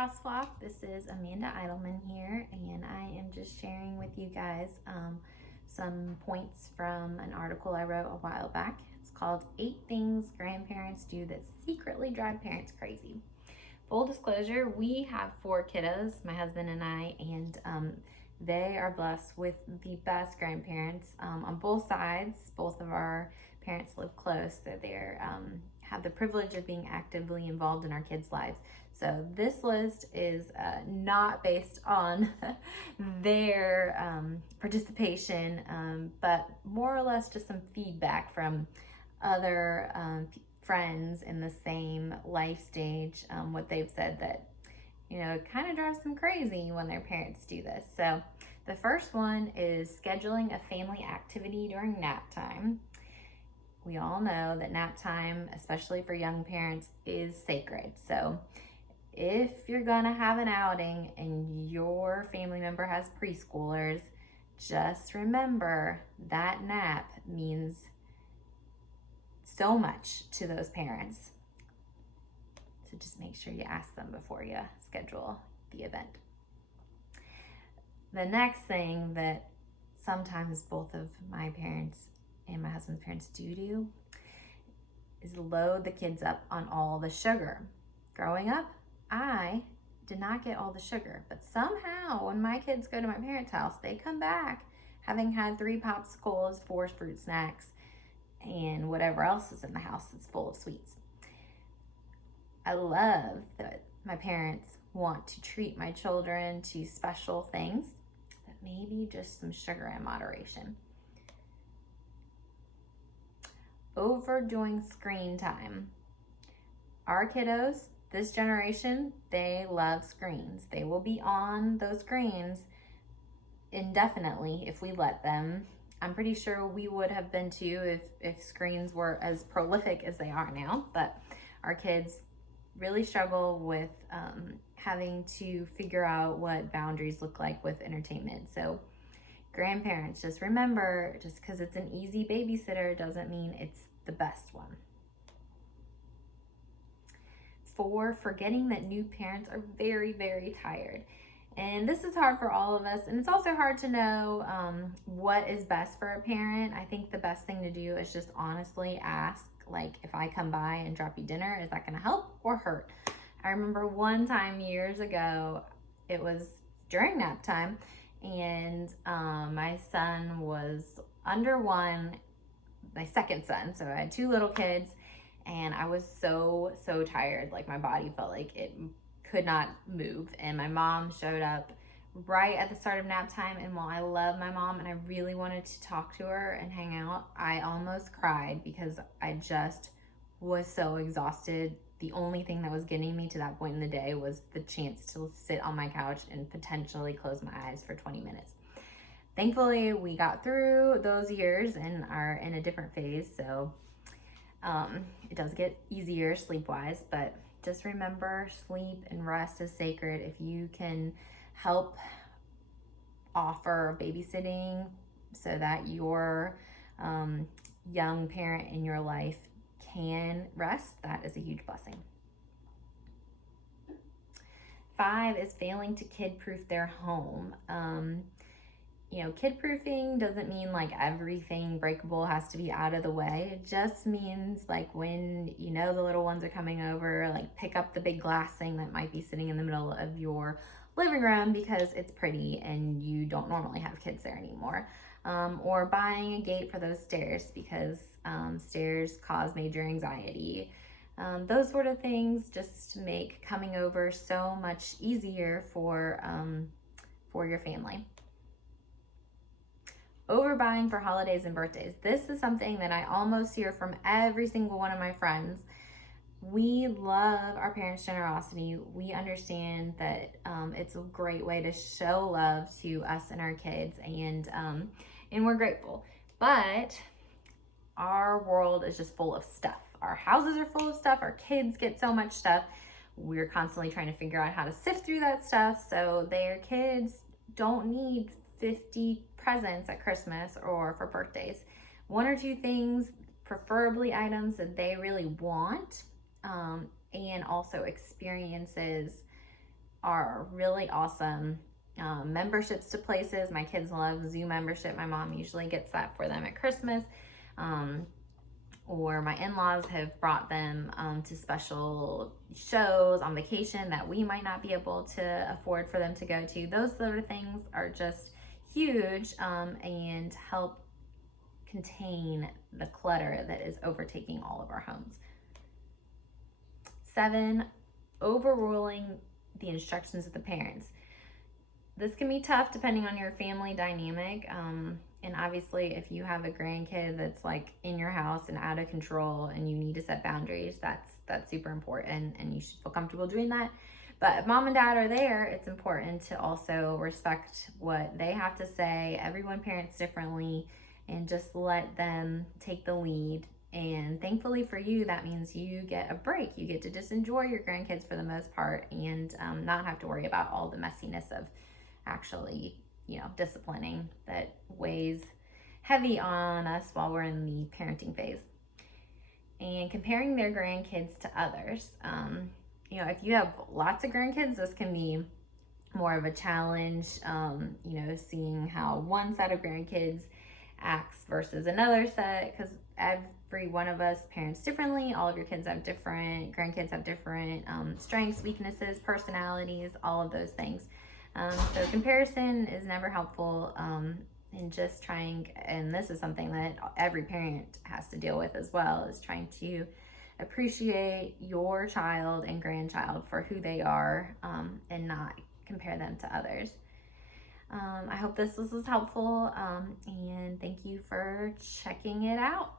Crosswalk. This is Amanda Idleman here, and I am just sharing with you guys some points from an article I wrote a while back. It's called 8 Things Grandparents Do That Secretly Drive Parents Crazy. Full disclosure, we have 4 kiddos, my husband and I, and they are blessed with the best grandparents on both sides. Both of our parents live close, so they're have the privilege of being actively involved in our kids' lives. So this list is not based on their participation, but more or less just some feedback from other friends in the same life stage, what they've said that, it kind of drives them crazy when their parents do this. So the first one is scheduling a family activity during nap time. We all know that nap time, especially for young parents, is sacred. So if you're gonna have an outing and your family member has preschoolers, just remember that nap means so much to those parents. So just make sure you ask them before you schedule the event. The next thing that sometimes both of my parents and my husband's parents do is load the kids up on all the sugar. Growing up, I did not get all the sugar, but somehow when my kids go to my parents' house, they come back having had 3 popsicles, 4 fruit snacks, and whatever else is in the house that's full of sweets. I love that my parents want to treat my children to special things, but maybe just some sugar in moderation. Overdoing screen time. Our kiddos, this generation, they love screens. They will be on those screens indefinitely if we let them. I'm pretty sure we would have been too if screens were as prolific as they are now, but our kids really struggle with having to figure out what boundaries look like with entertainment. So grandparents, just remember, just because it's an easy babysitter doesn't mean it's the best one. 4, forgetting that new parents are very, very tired. And this is hard for all of us, and it's also hard to know what is best for a parent. I think the best thing to do is just honestly ask, like, if I come by and drop you dinner, is that gonna help or hurt? I remember one time years ago, it was during nap time, and my son was under 1, my second son, so I had 2 little kids, and I was so tired. Like, my body felt like it could not move, and my mom showed up right at the start of nap time, and while I love my mom and I really wanted to talk to her and hang out, I almost cried because I just was so exhausted. The only thing that was getting me to that point in the day was the chance to sit on my couch and potentially close my eyes for 20 minutes. Thankfully, we got through those years and are in a different phase, so it does get easier sleep-wise, but just remember, sleep and rest is sacred. If you can help offer babysitting so that your young parent in your life can rest, that is a huge blessing. 5 is failing to kid-proof their home. Kid-proofing doesn't mean like everything breakable has to be out of the way. It just means like when the little ones are coming over, like pick up the big glass thing that might be sitting in the middle of your living room because it's pretty and you don't normally have kids there anymore. Or buying a gate for those stairs because stairs cause major anxiety. Those sort of things just make coming over so much easier for your family. Overbuying for holidays and birthdays. This is something that I almost hear from every single one of my friends. We love our parents' generosity. We understand that it's a great way to show love to us and our kids, and we're grateful. But our world is just full of stuff. Our houses are full of stuff. Our kids get so much stuff. We're constantly trying to figure out how to sift through that stuff so their kids don't need 50 presents at Christmas or for birthdays. 1 or 2 things, preferably items that they really want, and also experiences are really awesome. Memberships to places. My kids love zoo membership. My mom usually gets that for them at Christmas. Or my in-laws have brought them to special shows on vacation that we might not be able to afford for them to go to. Those sort of things are just huge and help contain the clutter that is overtaking all of our homes. 7, overruling the instructions of the parents. This can be tough depending on your family dynamic. And obviously, if you have a grandkid that's like in your house and out of control and you need to set boundaries, that's super important and you should feel comfortable doing that. But if mom and dad are there, it's important to also respect what they have to say. Everyone parents differently, and just let them take the lead. And thankfully for you, that means you get a break. You get to just enjoy your grandkids for the most part and not have to worry about all the messiness of actually, disciplining that weighs heavy on us while we're in the parenting phase. And comparing their grandkids to others. If you have lots of grandkids, this can be more of a challenge, seeing how one set of grandkids acts versus another set, because every one of us parents differently. All of your kids have different, grandkids have different strengths, weaknesses, personalities, all of those things. So comparison is never helpful, and just trying, and this is something that every parent has to deal with as well, is trying to appreciate your child and grandchild for who they are, and not compare them to others. I hope this was helpful, and thank you for checking it out.